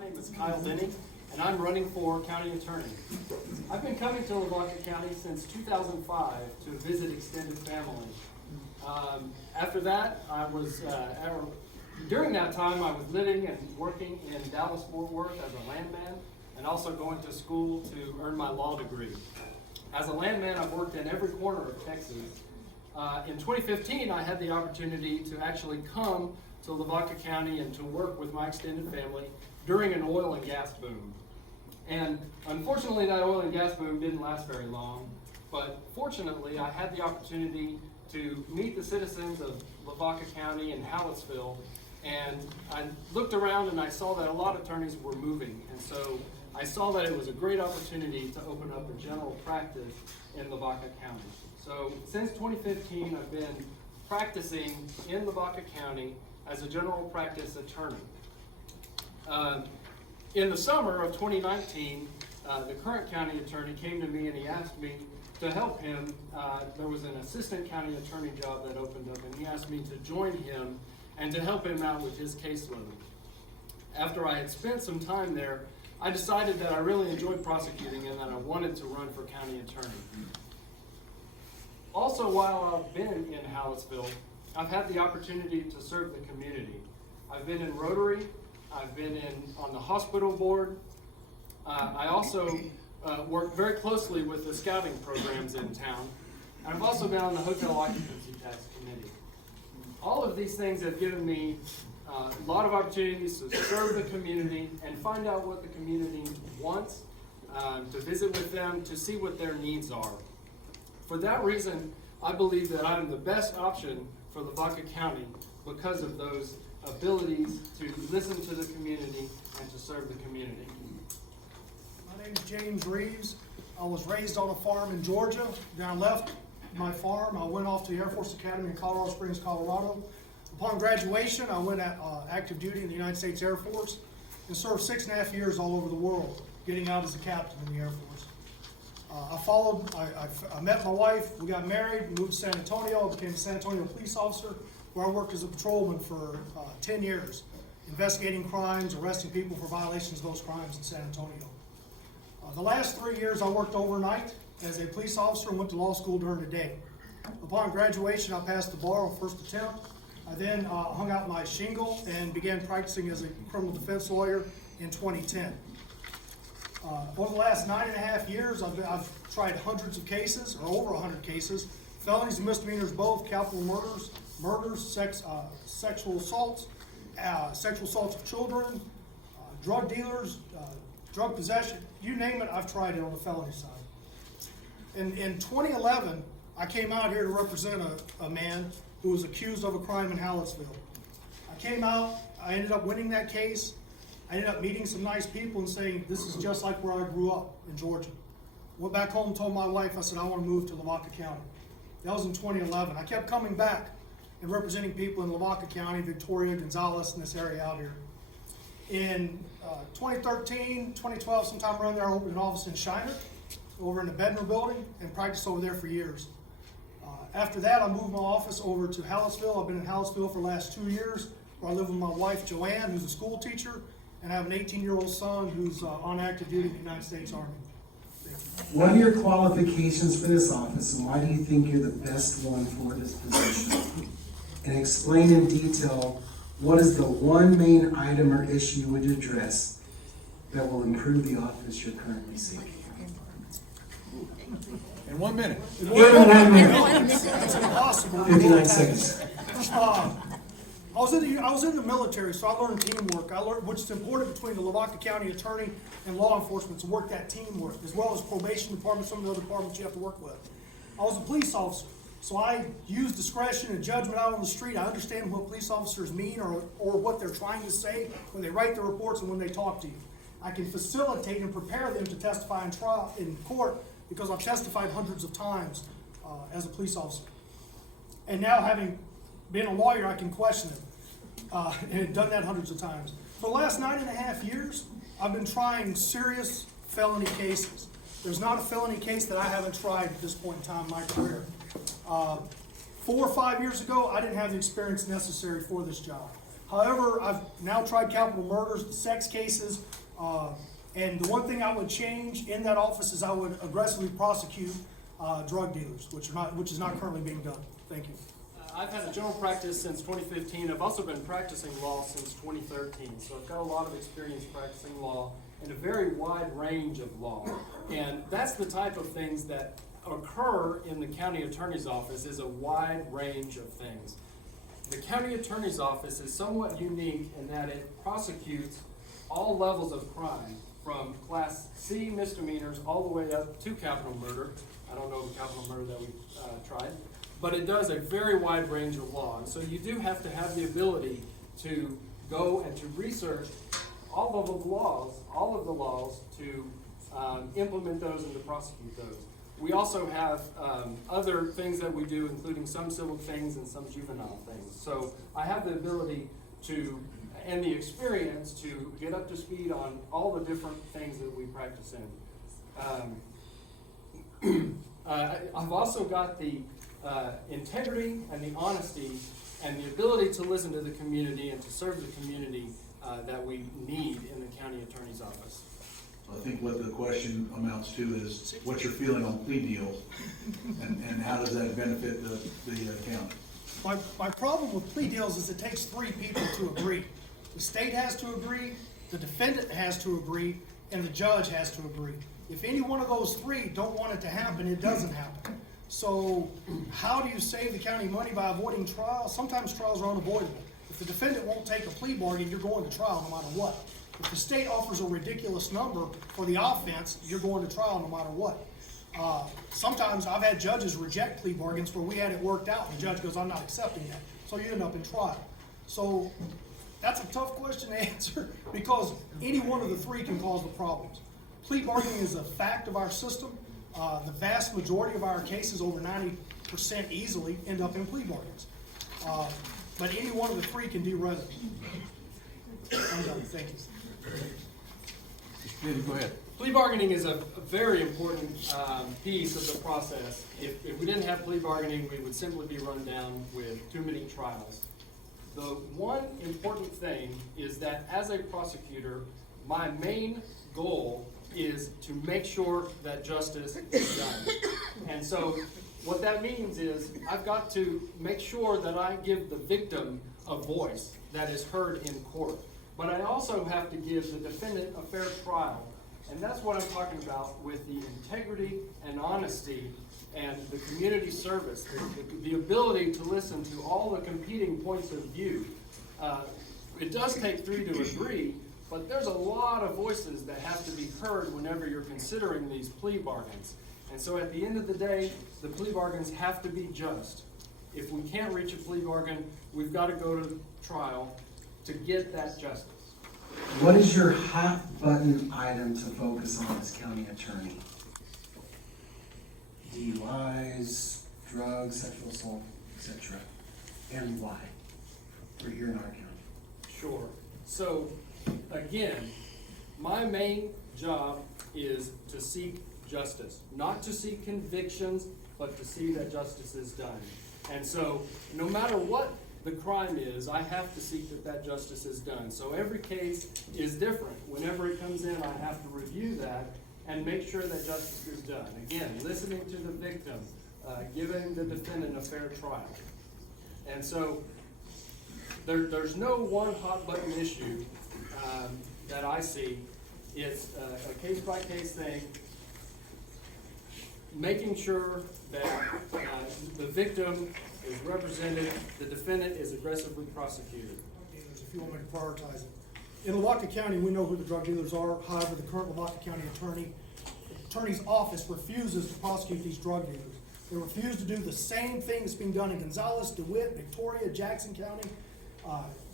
name is Kyle Denny, and I'm running for county attorney. I've been coming to Lavaca County since 2005 to visit extended family. After that, during that time, I was living and working in Dallas-Fort Worth as a landman, and also going to school to earn my law degree. As a landman, I've worked in every corner of Texas. In 2015, I had the opportunity to actually come to Lavaca County and to work with my extended family during an oil and gas boom. And unfortunately, that oil and gas boom didn't last very long, but fortunately, I had the opportunity to meet the citizens of Lavaca County and Hallettsville, and I looked around and I saw that a lot of attorneys were moving, and so I saw that it was a great opportunity to open up a general practice in Lavaca County. So since 2015, I've been practicing in Lavaca County as a general practice attorney. In the summer of 2019, the current county attorney came to me and he asked me to help him. There was an assistant county attorney job that opened up, and he asked me to join him and to help him out with his caseload. After I had spent some time there, I decided that I really enjoyed prosecuting and that I wanted to run for county attorney. Also, while I've been in Hallettsville, I've had the opportunity to serve the community. I've been in Rotary, I've been on the hospital board. I also work very closely with the scouting programs in town. And I've also been on the hotel occupancy tax committee. All of these things have given me a lot of opportunities to serve the community and find out what the community wants, to visit with them, to see what their needs are. For that reason, I believe that I'm the best option for Lavaca County because of those abilities to listen to the community and to serve the community. My name is James Reeves. I was raised on a farm in Georgia. Then I left my farm. I went off to the Air Force Academy in Colorado Springs, Colorado. Upon graduation, I went active duty in the United States Air Force and served 6.5 years all over the world, getting out as a captain in the Air Force. I met my wife, we got married, moved to San Antonio, became a San Antonio police officer, where I worked as a patrolman for 10 years, investigating crimes, arresting people for violations of those crimes in San Antonio. The last 3 years I worked overnight as a police officer and went to law school during the day. Upon graduation, I passed the bar on first attempt. I then hung out my shingle and began practicing as a criminal defense lawyer in 2010. Over the last 9.5 years, I've tried hundreds of cases, or over 100 cases, felonies and misdemeanors both, capital murders, sexual assaults of children, drug dealers, drug possession, you name it, I've tried it on the felony side. In 2011, I came out here to represent a man who was accused of a crime in Hallettsville. I came out, I ended up winning that case. I ended up meeting some nice people and saying, this is just like where I grew up in Georgia. Went back home and told my wife, I said, I want to move to Lavaca County. That was in 2011. I kept coming back and representing people in Lavaca County, Victoria, Gonzales, and this area out here. In 2013, 2012, sometime around there, I opened an office in Shiner, over in the Bedner building, and practiced over there for years. After that, I moved my office over to Hallettsville. I've been in Hallettsville for the last 2 years, where I live with my wife, Joanne, who's a school teacher, and I have an 18-year-old son who's on active duty in the United States Army. What are your qualifications for this office, and why do you think you're the best one for this position? And explain in detail, what is the one main item or issue you would address that will improve the office you're currently seeking? In 1 minute. In 1 minute. It's impossible. 59 seconds. I was in the military, so I learned teamwork. I learned which is important between the Lavaca County attorney and law enforcement to work that teamwork, as well as probation department, some of the other departments you have to work with. I was a police officer, so I use discretion and judgment out on the street. I understand what police officers mean or what they're trying to say when they write their reports and when they talk to you. I can facilitate and prepare them to testify in trial in court because I've testified hundreds of times as a police officer. And now, having been a lawyer, I can question them. And done that hundreds of times. For the last 9.5 years, I've been trying serious felony cases. There's not a felony case that I haven't tried at this point in time in my career. 4 or 5 years ago, I didn't have the experience necessary for this job. However, I've now tried capital murders, the sex cases, and the one thing I would change in that office is I would aggressively prosecute drug dealers, which is not currently being done. Thank you. I've had a general practice since 2015. I've also been practicing law since 2013. So I've got a lot of experience practicing law in a very wide range of law. And that's the type of things that occur in the county attorney's office, is a wide range of things. The county attorney's office is somewhat unique in that it prosecutes all levels of crime, from Class C misdemeanors all the way up to capital murder. I don't know the capital murder that we tried, but it does a very wide range of law. And so you do have to have the ability to go and to research all of the laws to implement those and to prosecute those. We also have other things that we do, including some civil things and some juvenile things. So I have the ability to, and the experience to get up to speed on all the different things that we practice in. I've also got the integrity and the honesty and the ability to listen to the community and to serve the community that we need in the county attorney's office. I think what the question amounts to is, what's your feeling on plea deals, and how does that benefit the county? My problem with plea deals is it takes 3 people to agree. The state has to agree, the defendant has to agree, and the judge has to agree. If any one of those 3 don't want it to happen, it doesn't happen. So how do you save the county money by avoiding trials? Sometimes trials are unavoidable. If the defendant won't take a plea bargain, you're going to trial no matter what. If the state offers a ridiculous number for the offense, you're going to trial no matter what. Sometimes I've had judges reject plea bargains where we had it worked out, and the judge goes, I'm not accepting that. So you end up in trial. So that's a tough question to answer, because any one of the 3 can cause the problems. Plea bargaining is a fact of our system. The vast majority of our cases, over 90% easily, end up in plea bargains. But any one of the 3 can derail it. I'm done, thank you. Go ahead. Plea bargaining is a very important piece of the process. If we didn't have plea bargaining, we would simply be run down with too many trials. The one important thing is that as a prosecutor, my main goal is to make sure that justice is done. And so what that means is I've got to make sure that I give the victim a voice that is heard in court. But I also have to give the defendant a fair trial. And that's what I'm talking about with the integrity and honesty and the community service, the ability to listen to all the competing points of view. It does take 3 to agree, but there's a lot of voices that have to be heard whenever you're considering these plea bargains. And so at the end of the day, the plea bargains have to be just. If we can't reach a plea bargain, we've got to go to trial to get that justice. What is your hot button item to focus on as county attorney? DUIs, drugs, sexual assault, etc. And why? We're here in our county. Sure. So, again, my main job is to seek justice. Not to seek convictions, but to see that justice is done. And so, no matter what the crime is, I have to seek that justice is done. So every case is different. Whenever it comes in, I have to review that and make sure that justice is done. Again, listening to the victim, giving the defendant a fair trial. And so there's no one hot button issue that I see. It's a case-by-case thing, making sure that the victim is represented, the defendant is aggressively prosecuted. If you want me to prioritize it. In Lavaca County, we know who the drug dealers are. However, the current Lavaca County attorney's office refuses to prosecute these drug dealers. They refuse to do the same thing that's being done in Gonzales, DeWitt, Victoria, Jackson County,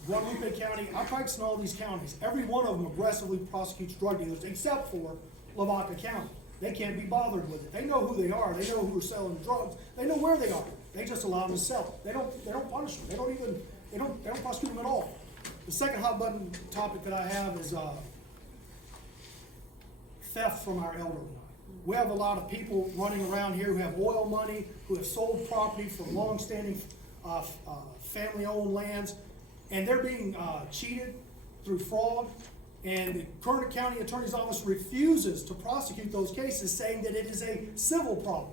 Guadalupe County. I practice in all these counties. Every one of them aggressively prosecutes drug dealers, except for Lavaca County. They can't be bothered with it. They know who they are. They know who are selling the drugs. They know where they are. They just allow them to sell it. They don't punish them. They don't prosecute them at all. The second hot button topic that I have is theft from our elderly. We have a lot of people running around here who have oil money, who have sold property from long-standing family-owned lands, and they're being cheated through fraud. And the current county attorney's office refuses to prosecute those cases, saying that it is a civil problem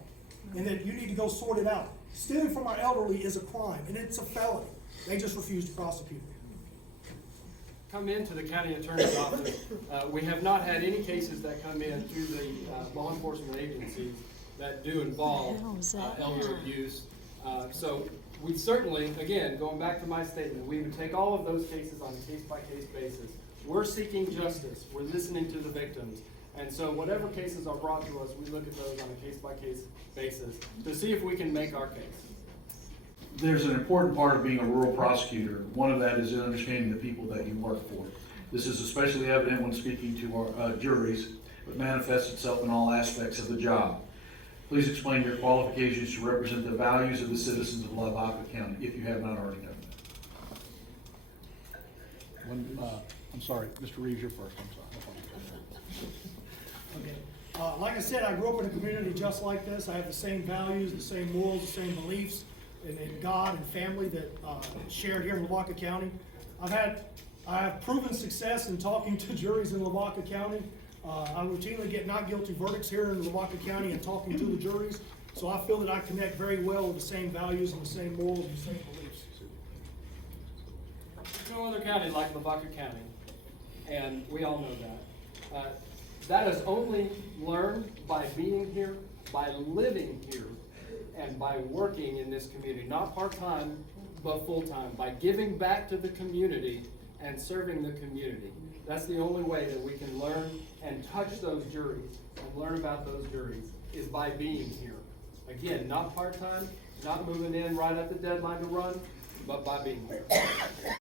and that you need to go sort it out. Stealing from our elderly is a crime and it's a felony. They just refuse to prosecute it. Come into the county attorney's office, we have not had any cases that come in through the law enforcement agencies that do involve elder abuse. So we certainly, again, going back to my statement, we would take all of those cases on a case-by-case basis. We're seeking justice. We're listening to the victims. And so whatever cases are brought to us, we look at those on a case-by-case basis to see if we can make our case. There's an important part of being a rural prosecutor. One of that is understanding the people that you work for. This is especially evident when speaking to our juries, but manifests itself in all aspects of the job. Please explain your qualifications to represent the values of the citizens of Lavaca County, if you have not already done that. I'm sorry, Mr. Reeves, you're first, I'm sorry. Okay. Like I said, I grew up in a community just like this. I have the same values, the same morals, the same beliefs in God and family that shared here in Lavaca County. I have proven success in talking to juries in Lavaca County. I routinely get not guilty verdicts here in Lavaca County and talking to the juries. So I feel that I connect very well with the same values and the same morals and the same beliefs. There's no other county like Lavaca County, and we all know that. That is only learned by being here, by living here, and by working in this community, not part-time, but full-time, by giving back to the community and serving the community. That's the only way that we can learn and touch those juries and learn about those juries, is by being here. Again, not part-time, not moving in right at the deadline to run, but by being here.